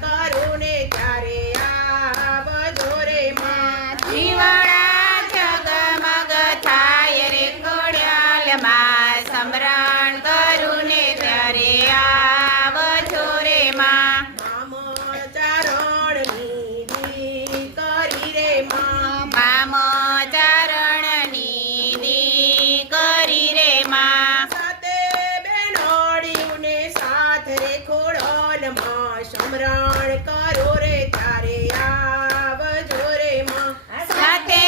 કરું ને ત્યારે આવજો રે માં જીવડા જગમગ થાય રે ખોડિયાલમાં સમરણ કરું ને ત્યારે આવજો રે માં મામણ ચારણની દીકરી રે માં મામ ચારણની દીકરી રે માં સાથે બેનોડીઓને સાથ રે ખોડલમાં સમરણ કરો રે ત્યારે આવજો રે માં સાથે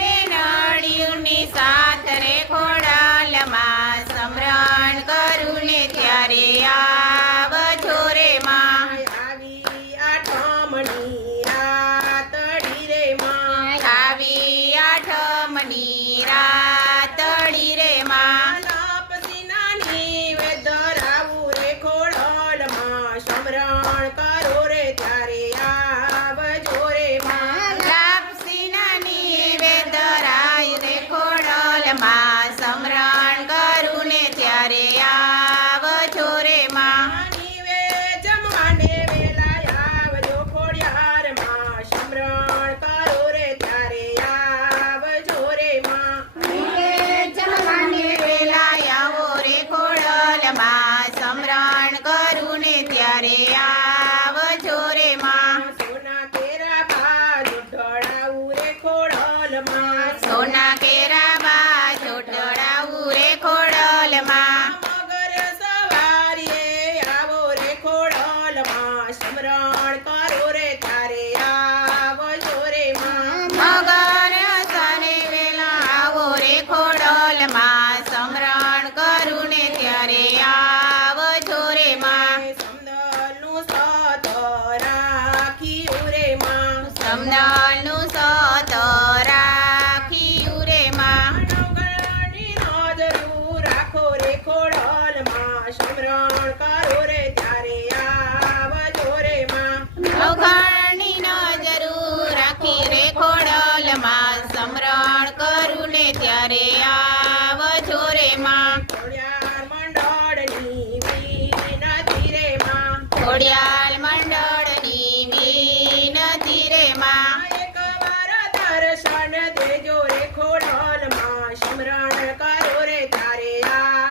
બેનડીઓની સાથ રે ખોડાલમાં સમરણ કરું ને ત્યારે આવજો રે માં આવી આઠમની રાતડી રે માં આવી આઠમની રાતડી રે માં લાપસીનાની વેધરાવું રે ખોડલમાં સમરણ કરો રે ત્યારે આવજો રે માં લાપસીનાની વેદરાય રે ખોડલમાં સમરણ કરું ને ત્યારે આવજો રે માં નીવે જમવાને વેલા આવજો ખોડિયારમાં સમરણ કરો રે ત્યારે આવજો રે માં જમવાને વેલા આવો રે ખોડલમાં સમરણ કરું ને ત્યારે આવજો રે માં સોના કેરા બાજુ ઢળાવું રે ખોડલમાં સોના કેરા બાજુ ઢળાવું રે ખોડલમાં મગર સવારીએ આવો રે ખોડલમાં સમરણ કરો રે ત્યારે આવજો રે માં મગર સને વેલા આવો રે ખોડલમાં સમરણ કરું ને ત્યારે આવજો રે માં સમદલનું સત રાખ્યું રે માં સમદલનું સત રાખ્યું રે માં નવગણની નજરું રાખો રે ખોડલમાં સમરણ કરો રે ત્યારે આવજો રે માં અવઘણની નજરું રાખી રે ખોડલમાં સમરણ કરું ને ત્યારે આવજો રે માં